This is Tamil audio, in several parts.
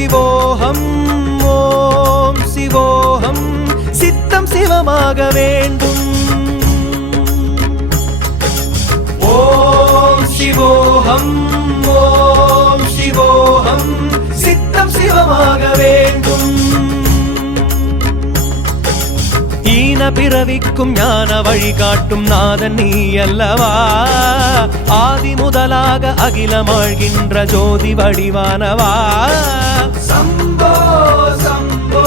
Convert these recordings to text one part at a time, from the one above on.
சிவோகம் ஓம் சிவோகம் சித்தம் சிவமாக வேண்டும். ஓம் சிவோகம் ஓம் சிவோகம் சித்தம் சிவமாக வேண்டும். ஈன பிறவிக்கும் ஞான வழிகாட்டும் நாதன் நீ அல்லவா, ஆதி முதலாக அகிலமாழ்கின்ற ஜோதி வடிவானவா. சம்போ சம்போ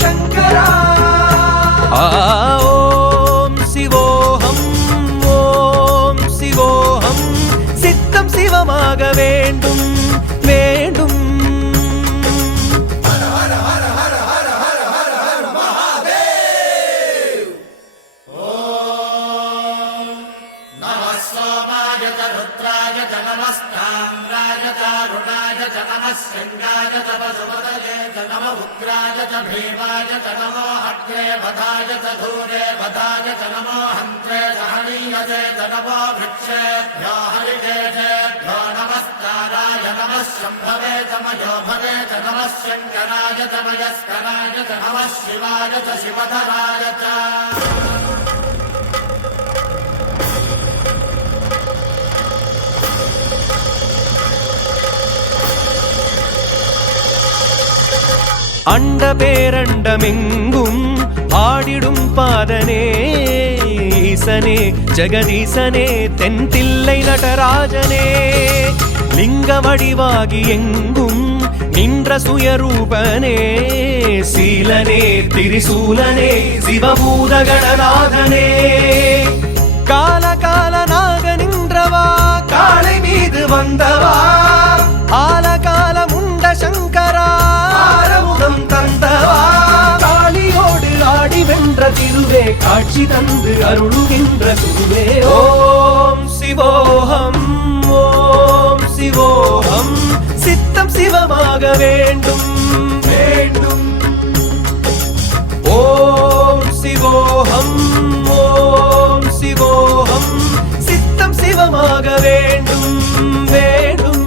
சங்கரா. ஓம் சிவோகம் ஓம் சிவோகம் சித்தம் சிவமாக வேண்டும் வேண்டும். शंगाय तपसुपतये नमः उग्राय च भीमाय च नमो हट्रे वधाय च धूरे वधाय च नमो हन्त्रे सहनीयते च नमो वृक्षेभ्यो हरिकेशेभ्यो नमस्काराय नमः शम्भवे च मयोभवे च नमः शङ्कराय च मयस्कराय च नमः शिवाय च शिवधराय च. அண்ட பேரண்டமெங்கும் ஆடிடும் பாதனே ஈசனே ஜெகதீசனே தென்தில்லை நடராஜனே. லிங்க வடிவாகி எங்கும் நின்ற சுயரூபனே சீலனே திரிசூலனே சிவபூத கணநாதனே. கால காலனாக நின்றவா காளை மீது வந்தவா ஆலகால முண்ட சங்கரா ஆரமுதம் தந்தவா. காளியோடு ஆடி வென்ற திருவே காட்சி தந்து அருளுகின்ற குருவே. ஓம் சிவோகம் ஓம் சிவோகம் சித்தம் சிவமாக வேண்டும் வேண்டும். ஓம் சிவோகம் ஓம் சிவோகம் சித்தம் சிவமாக வேண்டும் வேண்டும்.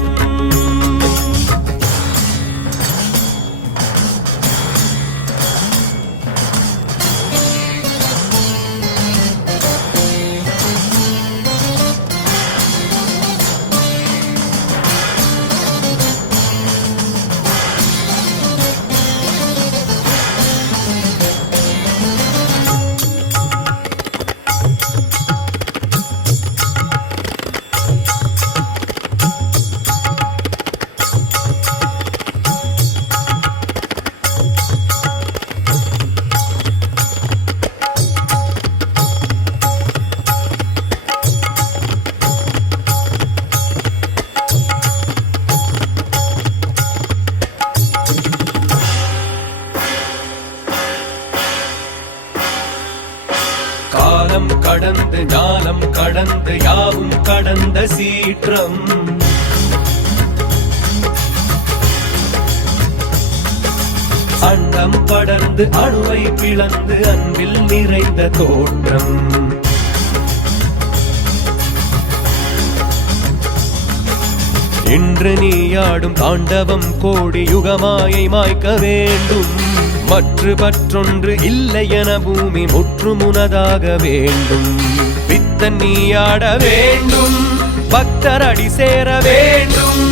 காலம் கடந்து ஞானம் கடந்து யாவும் கடந்த சீற்றம் அண்டம் படர்ந்து அணுவை பிளந்து அன்பில் நிறைந்த தோற்றம். இன்று நீயாடும் தாண்டவம் கோடி யுகமாயை மாய்க்க வேண்டும். மற்ற பற்றொன்று இல்லை என பூமி முற்று முனதாக வேண்டும். பித்தன் நீயாட வேண்டும் பக்தர் அடி சேர வேண்டும்.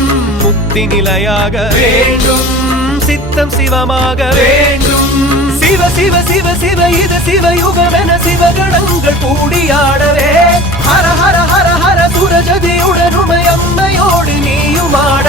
முக்தி நிலையாக வேண்டும் சித்தம் சிவமாக வேண்டும். சிவ சிவ சிவ சிவ இது சிவயுகம் என சிவகணங்கள் கூடியாடவே. ஹர ஹர ஹர ஹர சுரஜதியுடன் உமை அம்மையோடு நீயும் ஆட